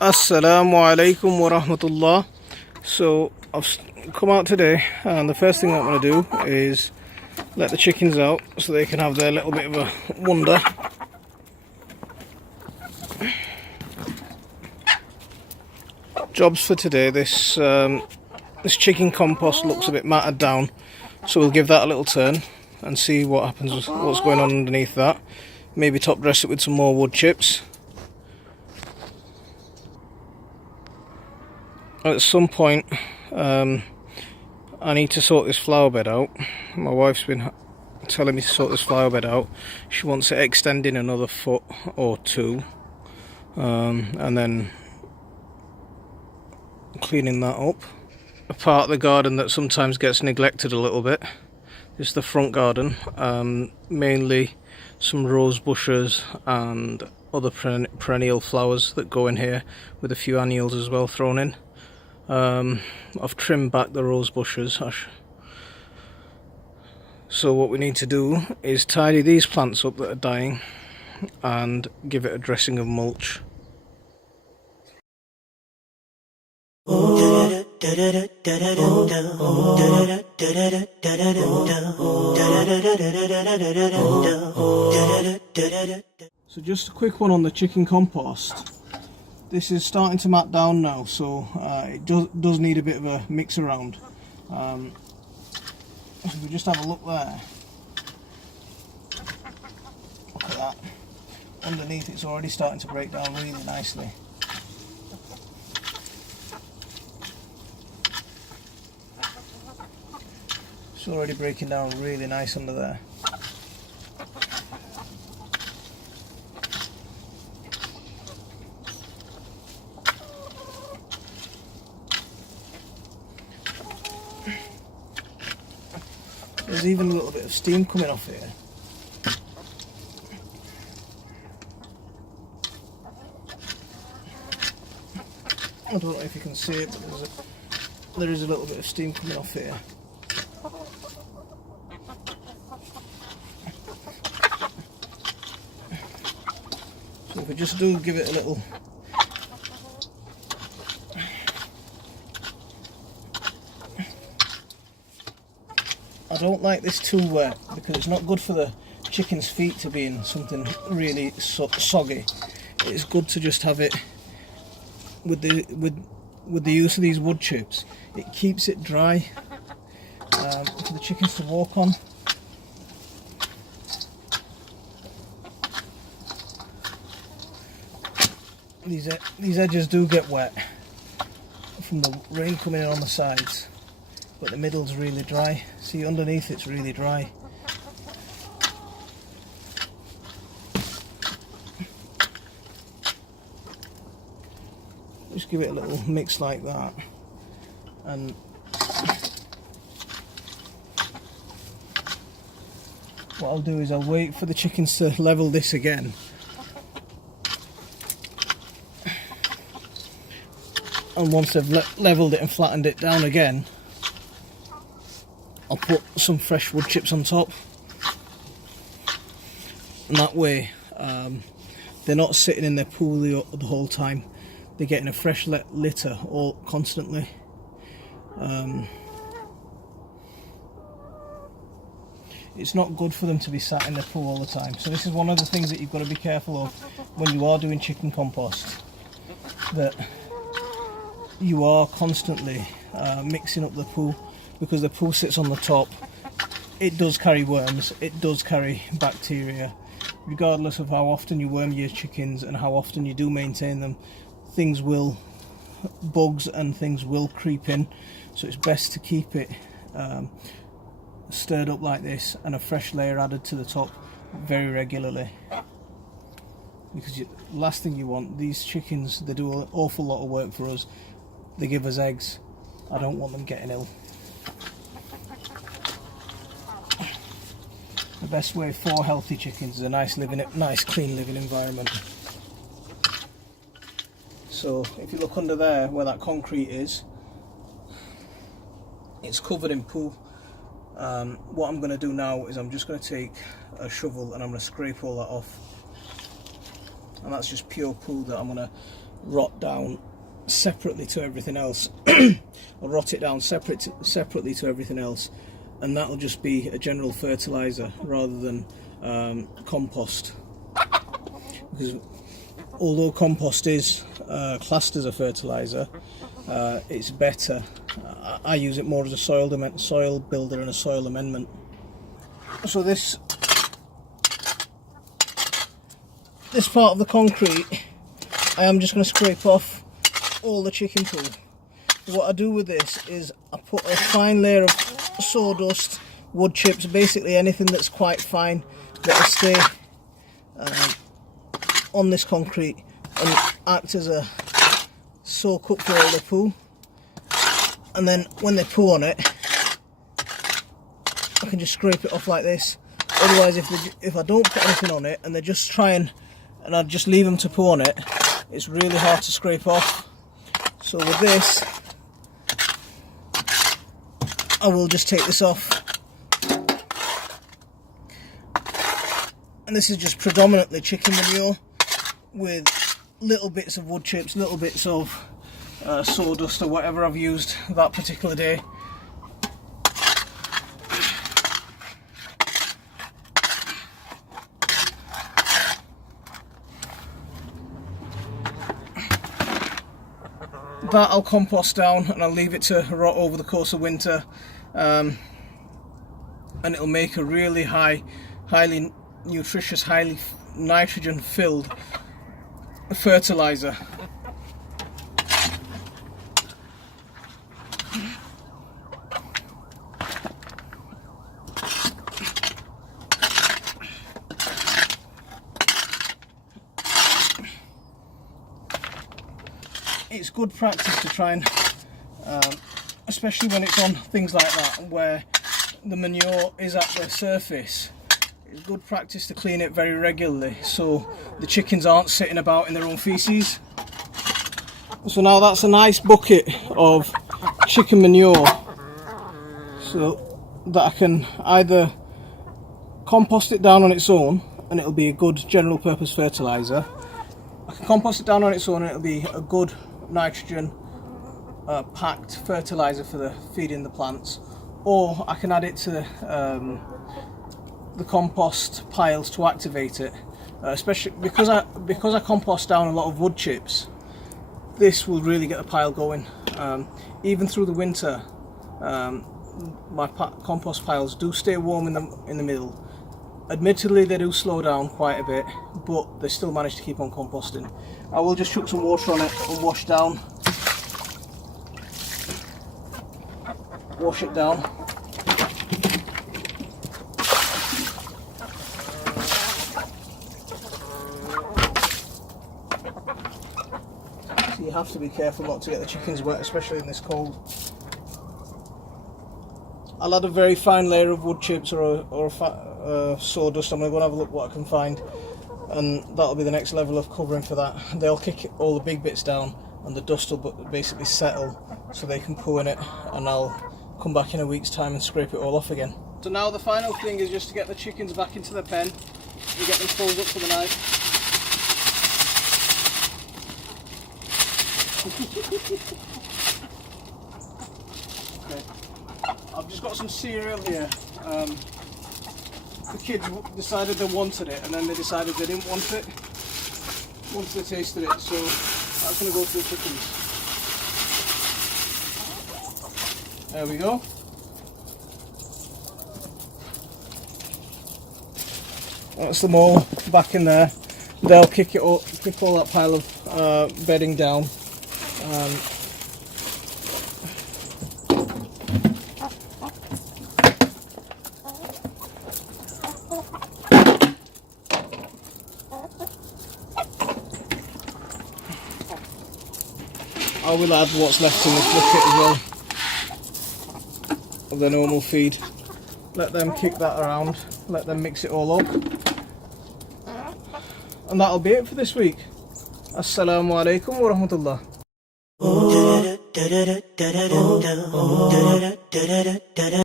Assalamu alaikum wa rahmatullah. So I've come out today and the first thing I'm going to do is let the chickens out so they can have their little bit of a wonder. Jobs for today. This chicken compost looks a bit matted down, so we'll give that a little turn and see what happens with what's going on underneath that. Maybe top dress it with some more wood chips. At some point I need to sort this flower bed out. My wife's been telling me to sort this flower bed out. She wants it extending another foot or two, and then cleaning that up. A part of the garden that sometimes gets neglected a little bit is the front garden, mainly some rose bushes and other perennial flowers that go in here, with a few annuals as well thrown in. I've trimmed back the rose bushes, so what we need to do is tidy these plants up that are dying and give it a dressing of mulch. So just a quick one on the chicken compost. This is starting to mat down now, so it does need a bit of a mix around. If we just have a look there, look at that. Underneath it's already starting to break down really nicely. It's already breaking down really nice under there. There's even a little bit of steam coming off here. I don't know if you can see it, but there is a little bit of steam coming off here. So if we just do give it a little I don't like this too wet because it's not good for the chicken's feet to be in something really soggy. It's good to just have it with the use of these wood chips. It keeps it dry for the chickens to walk on. These edges do get wet from the rain coming in on the sides, but the middle's really dry. See, underneath it's really dry. Just give it a little mix like that, and what I'll do is I'll wait for the chickens to level this again, and once they've levelled it and flattened it down again, I'll put some fresh wood chips on top, and that way they're not sitting in their pool the whole time. They're getting a fresh litter all constantly. It's not good for them to be sat in their pool all the time. So this is one of the things that you've got to be careful of when you are doing chicken compost, that you are constantly mixing up the poo, because the poo sits on the top. It does carry worms, it does carry bacteria. Regardless of how often you worm your chickens and how often you do maintain them, bugs and things will creep in. So it's best to keep it stirred up like this and a fresh layer added to the top very regularly. Because the last thing you want, these chickens, they do an awful lot of work for us. They give us eggs. I don't want them getting ill. The best way for healthy chickens is a nice clean living environment. So if you look under there where that concrete is, it's covered in poo. What I'm going to do now is I'm just going to take a shovel and I'm going to scrape all that off. And that's just pure poo that I'm going to rot down separately to everything else, or rot it down separately to everything else, and that'll just be a general fertilizer rather than compost. Because although compost is classed as a fertilizer, it's better. I use it more as a soil builder and a soil amendment. So this part of the concrete, I am just going to scrape off all the chicken poo. What I do with this is I put a fine layer of sawdust, wood chips, basically anything that's quite fine, that'll stay on this concrete and act as a soak up for all the poo. And then when they poo on it, I can just scrape it off like this. Otherwise, if I don't put anything on it and they just try and I just leave them to poo on it, it's really hard to scrape off. So with this, I will just take this off. And this is just predominantly chicken manure with little bits of wood chips, little bits of sawdust or whatever I've used that particular day. That I'll compost down and I'll leave it to rot over the course of winter, and it'll make a really highly nutritious, highly nitrogen filled fertilizer. It's good practice to try and, especially when it's on things like that where the manure is at the surface, it's good practice to clean it very regularly so the chickens aren't sitting about in their own feces. So now that's a nice bucket of chicken manure, so that I can either compost it down on its own and it'll be a good general purpose fertilizer. I can compost it down on its own and it'll be a good nitrogen packed fertilizer for the feeding the plants, or I can add it to the compost piles to activate it, especially because I compost down a lot of wood chips. This will really get the pile going. Even through the winter, my compost piles do stay warm in the middle. Admittedly, they do slow down quite a bit, but they still manage to keep on composting. I will just chuck some water on it and wash it down. So you have to be careful not to get the chickens wet, especially in this cold. I'll add a very fine layer of wood chips or sawdust. I'm going to go and have a look what I can find, and that'll be the next level of covering for that. They'll kick all the big bits down and the dust will basically settle so they can poo in it, and I'll come back in a week's time and scrape it all off again. So now the final thing is just to get the chickens back into their pen and get them pulled up for the night. Okay. I've just got some cereal here. The kids decided they wanted it and then they decided they didn't want it once they tasted it, so that's going to go to the chickens. There we go. That's them all back in there. They'll kick all that pile of bedding down. I will add what's left in this bucket as well of the normal feed. Let them kick that around, let them mix it all up, and that'll be it for this week. Assalamu alaikum wa rahmatullah.